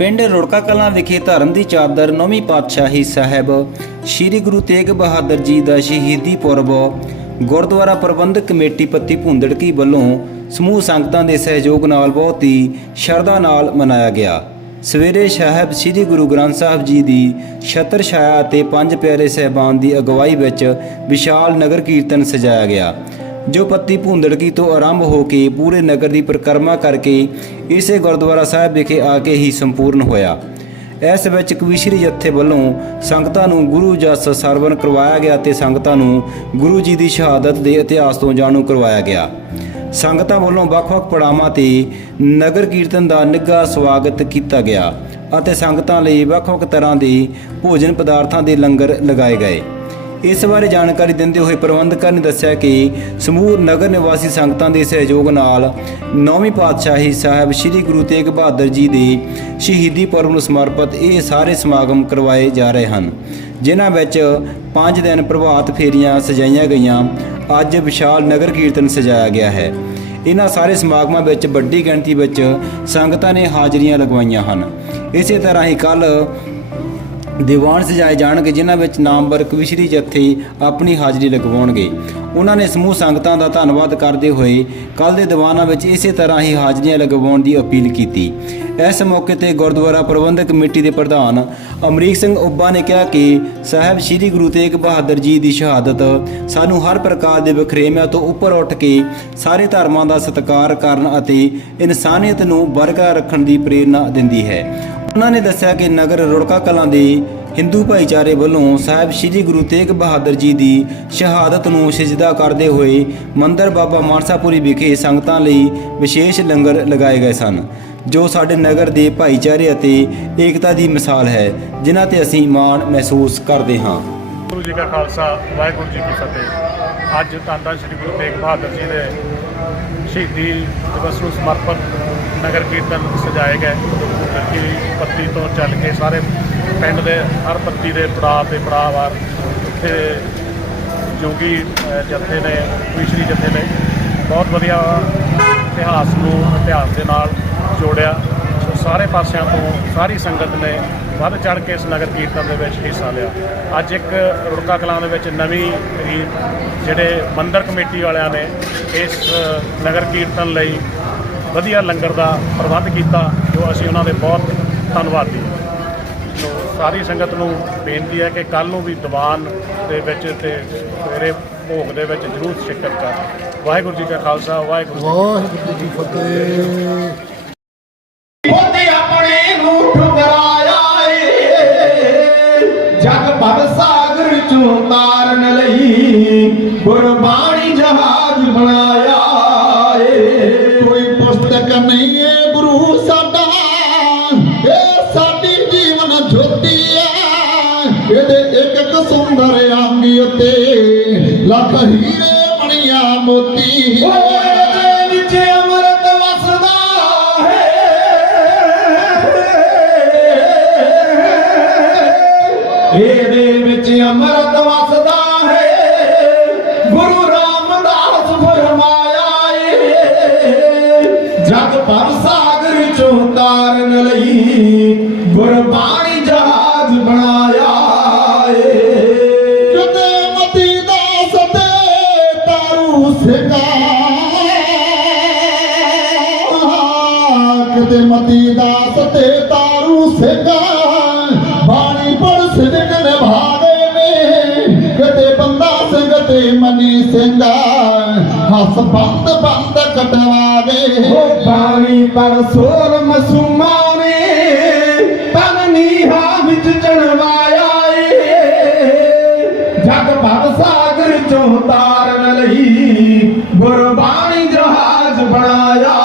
ਪਿੰਡ ਰੁੜਕਾ ਕਲਾਂ ਵਿਖੇ ਧਰਮ ਦੀ ਚਾਦਰ ਨੌਵੀਂ ਪਾਤਸ਼ਾਹੀ ਸਾਹਿਬ ਸ੍ਰੀ ਗੁਰੂ ਤੇਗ ਬਹਾਦਰ ਜੀ ਦਾ ਸ਼ਹੀਦੀ ਪੁਰਬ ਗੁਰਦੁਆਰਾ ਪ੍ਰਬੰਧਕ ਕਮੇਟੀ ਪੱਤੀ ਭੁੰਦੜਕੀ ਵੱਲੋਂ ਸਮੂਹ ਸੰਗਤਾਂ ਦੇ ਸਹਿਯੋਗ ਨਾਲ ਬਹੁਤ ਹੀ ਸ਼ਰਧਾ ਨਾਲ ਮਨਾਇਆ ਗਿਆ। ਸਵੇਰੇ ਸਾਹਿਬ ਸ੍ਰੀ ਗੁਰੂ ਗ੍ਰੰਥ ਸਾਹਿਬ ਜੀ ਦੀ ਛਤਰ ਛਾਇਆ ਅਤੇ ਪੰਜ ਪਿਆਰੇ ਸਹਿਬਾਨ ਦੀ ਅਗਵਾਈ ਵਿੱਚ ਵਿਸ਼ਾਲ ਨਗਰ ਕੀਰਤਨ ਸਜਾਇਆ ਗਿਆ। ਜੋ ਪੱਤੀ ਭੁੰਦੜਕੀ ਤੋਂ ਆਰੰਭ ਹੋ ਕੇ ਪੂਰੇ ਨਗਰ ਦੀ ਪਰਿਕਰਮਾ ਕਰਕੇ ਇਸੇ ਗੁਰਦੁਆਰਾ ਸਾਹਿਬ ਵਿਖੇ ਆ ਕੇ ਹੀ ਸੰਪੂਰਨ ਹੋਇਆ। ਇਸ ਵਿੱਚ ਕਵੀਸ਼ਰੀ ਜੱਥੇ ਵੱਲੋਂ ਸੰਗਤਾਂ ਨੂੰ ਗੁਰੂ ਜਸ ਸਰਵਨ ਕਰਵਾਇਆ ਗਿਆ ਤੇ ਸੰਗਤਾਂ ਨੂੰ ਗੁਰੂ ਜੀ ਦੀ ਸ਼ਹਾਦਤ ਦੇ ਇਤਿਹਾਸ ਤੋਂ ਜਾਣੂ ਕਰਵਾਇਆ ਗਿਆ। ਸੰਗਤਾਂ ਵੱਲੋਂ ਵੱਖ-ਵੱਖ ਪੜਾਵਾਂ ਤੇ ਨਗਰ ਕੀਰਤਨ ਦਾ ਨਿੱਘਾ ਸਵਾਗਤ ਕੀਤਾ ਗਿਆ ਅਤੇ ਸੰਗਤਾਂ ਲਈ ਵੱਖ-ਵੱਖ ਤਰ੍ਹਾਂ ਦੇ ਭੋਜਨ ਪਦਾਰਥਾਂ ਦੇ ਲੰਗਰ ਲਗਾਏ ਗਏ। ਇਸ ਬਾਰੇ ਜਾਣਕਾਰੀ ਦਿੰਦੇ ਹੋਏ ਪ੍ਰਬੰਧਕਾਂ ਨੇ ਦੱਸਿਆ ਕਿ ਸਮੂਹ ਨਗਰ ਨਿਵਾਸੀ ਸੰਗਤਾਂ ਦੇ ਸਹਿਯੋਗ ਨਾਲ ਨੌਵੀਂ ਪਾਤਸ਼ਾਹੀ ਸਾਹਿਬ ਸ੍ਰੀ ਗੁਰੂ ਤੇਗ ਬਹਾਦਰ ਜੀ ਦੇ ਸ਼ਹੀਦੀ ਪੁਰਬ ਨੂੰ ਸਮਰਪਿਤ ਇਹ ਸਾਰੇ ਸਮਾਗਮ ਕਰਵਾਏ ਜਾ ਰਹੇ ਹਨ, ਜਿਨ੍ਹਾਂ ਵਿੱਚ 5 ਦਿਨ ਪ੍ਰਭਾਤ ਫੇਰੀਆਂ ਸਜਾਈਆਂ ਗਈਆਂ। ਅੱਜ ਵਿਸ਼ਾਲ ਨਗਰ ਕੀਰਤਨ ਸਜਾਇਆ ਗਿਆ ਹੈ। ਇਹਨਾਂ ਸਾਰੇ ਸਮਾਗਮਾਂ ਵਿੱਚ ਵੱਡੀ ਗਿਣਤੀ ਵਿੱਚ ਸੰਗਤਾਂ ਨੇ ਹਾਜ਼ਰੀਆਂ ਲਗਵਾਈਆਂ ਹਨ। ਇਸੇ ਤਰ੍ਹਾਂ ਹੀ ਕੱਲ ਦੀਵਾਨ ਸਜਾਏ ਜਾਣਗੇ, ਜਿਨ੍ਹਾਂ ਵਿੱਚ ਨਾਮਵਰ ਕਵਿਸ਼ਰੀ ਜਥੇ ਆਪਣੀ ਹਾਜ਼ਰੀ ਲਗਵਾਉਣਗੇ। ਉਹਨਾਂ ਨੇ ਸਮੂਹ ਸੰਗਤਾਂ ਦਾ ਧੰਨਵਾਦ ਕਰਦੇ ਹੋਏ ਕੱਲ ਦੇ ਦੀਵਾਨਾਂ ਵਿੱਚ ਇਸੇ ਤਰ੍ਹਾਂ ਹੀ ਹਾਜ਼ਰੀਆਂ ਲਗਵਾਉਣ ਦੀ ਅਪੀਲ ਕੀਤੀ। ਇਸ ਮੌਕੇ ਤੇ ਗੁਰਦੁਆਰਾ ਪ੍ਰਬੰਧਕ ਕਮੇਟੀ ਦੇ ਪ੍ਰਧਾਨ ਅਮਰੀਕ ਸਿੰਘ ਉੱਬਾ ਨੇ ਕਿਹਾ ਕਿ ਸਾਹਿਬ ਸ੍ਰੀ ਗੁਰੂ ਤੇਗ ਬਹਾਦਰ ਜੀ ਦੀ ਸ਼ਹਾਦਤ ਸਾਨੂੰ ਹਰ ਪ੍ਰਕਾਰ ਦੇ ਵਖਰੇਵਿਆਂ ਤੋਂ ਉੱਪਰ ਉੱਠ ਕੇ ਸਾਰੇ ਧਰਮਾਂ ਦਾ ਸਤਿਕਾਰ ਕਰਨ ਅਤੇ ਇਨਸਾਨੀਅਤ ਨੂੰ ਬਰਕਰਾਰ ਰੱਖਣ ਦੀ ਪ੍ਰੇਰਣਾ ਦਿੰਦੀ ਹੈ। ਉਹਨਾਂ ਨੇ ਦੱਸਿਆ ਕਿ ਨਗਰ ਰੁੜਕਾ ਕਲਾਂ ਦੇ ਹਿੰਦੂ ਭਾਈਚਾਰੇ ਵੱਲੋਂ ਸਾਹਿਬ ਸ੍ਰੀ ਗੁਰੂ ਤੇਗ ਬਹਾਦਰ ਜੀ ਦੀ ਸ਼ਹਾਦਤ ਨੂੰ ਸਜਦਾ ਕਰਦੇ ਹੋਏ ਮੰਦਰ ਬਾਬਾ ਮਾਨਸਾਪੁਰੀ ਵਿਖੇ ਸੰਗਤਾਂ ਲਈ ਵਿਸ਼ੇਸ਼ ਲੰਗਰ ਲਗਾਏ ਗਏ ਸਨ, ਜੋ ਸਾਡੇ ਨਗਰ ਦੇ ਭਾਈਚਾਰੇ ਅਤੇ ਏਕਤਾ ਦੀ ਮਿਸਾਲ ਹੈ, ਜਿਨ੍ਹਾਂ ਤੇ ਅਸੀਂ ਮਾਣ ਮਹਿਸੂਸ ਕਰਦੇ ਹਾਂ। ਗੁਰੂ ਜੀ ਕਾ ਖਾਲਸਾ, ਵਾਹਿਗੁਰੂ ਜੀ ਕੀ ਫਤਿਹ। ਅੱਜ ਤਾਂਡਾ ਸ੍ਰੀ ਗੁਰੂ ਤੇਗ ਬਹਾਦਰ ਜੀ ਦੇ ਸ਼ਹੀਦੀ ਦਿਵਸ ਨੂੰ ਸਮਰਪਿਤ ਨਗਰ ਕੀਰਤਨ ਸਜਾਏ ਗਏ ਕਿ ਪੱਤੀ ਤੋਂ ਚੱਲ ਕੇ ਸਾਰੇ ਪਿੰਡ ਦੇ ਹਰ ਪੱਤੀ ਦੇ ਪੜਾਅ ਤੇ ਪੜਾਅਵਾਰ ਉੱਥੇ ਜੋਗੀ ਅ, ਜਥੇ ਨੇ ਵਿਸ਼ਰੀ ਜਥੇ ਨੇ ਬਹੁਤ ਵਧੀਆ ਇਤਿਹਾਸ ਨੂੰ ਇਤਿਹਾਸ ਦੇ ਨਾਲ ਜੋੜਿਆ। ਸੋ ਸਾਰੇ ਪਾਸਿਆਂ ਤੋਂ ਸਾਰੀ ਸੰਗਤ ਨੇ ਵੱਧ ਚੜ ਕੇ ਇਸ ਨਗਰ ਕੀਰਤਨ ਦੇ ਵਿੱਚ ਹਿੱਸਾ ਲਿਆ। ਅੱਜ ਇੱਕ ਰੁੜਕਾ ਕਲਾਂ ਦੇ ਵਿੱਚ ਨਵੀਂ ਜਿਹੜੇ ਮੰਦਰ ਕਮੇਟੀ ਵਾਲਿਆਂ ਨੇ ਇਸ ਨਗਰ ਕੀਰਤਨ ਲਈ ਵਧੀਆ ਲੰਗਰ ਦਾ ਪ੍ਰਬੰਧ ਕੀਤਾ ਜੋ ਅਸੀਂ ਉਹਨਾਂ ਦੇ ਬਹੁਤ ਧੰਨਵਾਦੀ ਹਾਂ ਸੋ ਸਾਰੀ ਸੰਗਤ ਨੂੰ ਬੇਨਤੀ ਹੈ ਕਿ ਕੱਲ ਨੂੰ ਵੀ ਦੀਵਾਨ ਦੇ ਵਿੱਚ ਤੇ ਸਵੇਰੇ ਭੋਗ ਦੇ ਵਿੱਚ ਜ਼ਰੂਰ ਸ਼ਿਰਕਤ ਕਰ। ਵਾਹਿਗੁਰੂ ਜੀ ਕਾ ਖਾਲਸਾ ਵਾਹਿਗੁਰੂ ਜੀ ਕੀ ਫਤਿਹ। ਵਾਹਿਗੁਰੂ ਜੀ ਫਤਿਹ। ਉਹਨੇ ਆਪਣੇ ਨੂੰ ਠੁਕਰਾਇਆ ਏ। ਜਗ ਭਰ ਸਾਗਰ ਚੋਂ ਤਾਰਨ ਲਈ ਗੁਰਬਾਣੀ ਜਹਾਜ਼ ਬਣਾਇਆ ਏ। ਕੋਈ ਨਹੀਂ ਏ ਗੁਰੂ ਸਾਡਾ। ਇਹ ਸਾਡੀ ਜੀਵਨ ਜੋਤੀ ਏ। ਇਹਦੇ ਇੱਕ ਇੱਕ ਸੁੰਦਰ ਅੰਗੀ ਉੱਤੇ ਲੱਖ ਹੀਰੇ ਮਣੀਆਂ ਮੋਤੀ। ਉਹਦੇ ਵਿੱਚ ਅੰਮ੍ਰਿਤ ਵਸਦਾ ਹੈ ਇਹਦੇ ਵਿੱਚ ਅੰਮ੍ਰਿਤ ਵਸਦਾ ਹੈ। ਗੁਰੂ ਰਾਮਦਾਸ ਫਰਮਾਇਆ ਏ। ਜਗ ਭਰ ਸਾਗਰ ਚੋਂ ਤਾਰਨ ਲਈ ਗੁਰਬਾਣੀ ਜਹਾਜ਼ ਬਣਾਇਆ ਕਿਤੇ ਮਤੀ ਦਾਸ ਤੇ ਤਾਰੂ ਸਿੰਘਾ ਕਿਤੇ ਮਤੀ ਦਾਸ ਤੇ ਤਾਰੂ ਸਿੰਘਾ ਬਾਣੀ ਪੜ ਸਿਦਕ ਨਿਭਾਵੇ ਨੇ। ਕਿਤੇ ਬੰਦਾ ਸਿੰਘ ਤੇ ਮਨੀ ਸਿੰਘਾ ਹੱਸ ਬੰਦ ਬੰਦ ਪਾਣੀ ਪਰ ਸੋਰ ਮਸੂਮਾ ਨੇ ਤਨ ਨੀਹਾ ਵਿੱਚ ਚੜਵਾਇਆ ਏ। ਜਗ ਭਰ ਸਾਗਰ ਚੋਂ ਤਾਰਨ ਲਈ ਗੁਰਬਾਣੀ ਜਹਾਜ਼ ਬਣਾਇਆ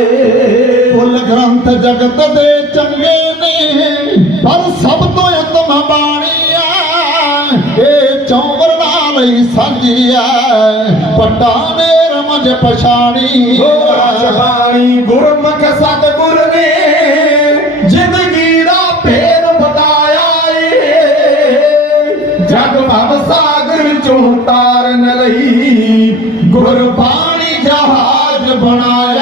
ਏ। ਕੁੱਲ ਗ੍ਰੰਥ ਜਗਤ ਦੇ ਚੰਗੇ ਨੇ, ਪਰ ਸਭ ਤੋਂ ਉਤਮ ਬਾਣੀ ਆ। ਇਹ ਚੌਵਰ ਨਾਲ ਹੀ ਸਾਂਝੀ ਆ। ਮੁਝ ਪਛਾਣੀ। ਹੋ ਪਛਾਣੀ, ਗੁਰਮੁਖ ਸਤਗੁਰ ਨੇ ਜ਼ਿੰਦਗੀ ਦਾ ਭੇਦ ਬਤਾਇਆ ਏ। ਜਗ ਭਵ ਸਾਗਰ ਵਿੱਚੋਂ ਤਾਰਨ ਲਈ ਗੁਰਬਾਣੀ ਜਹਾਜ਼ ਬਣਾਇਆ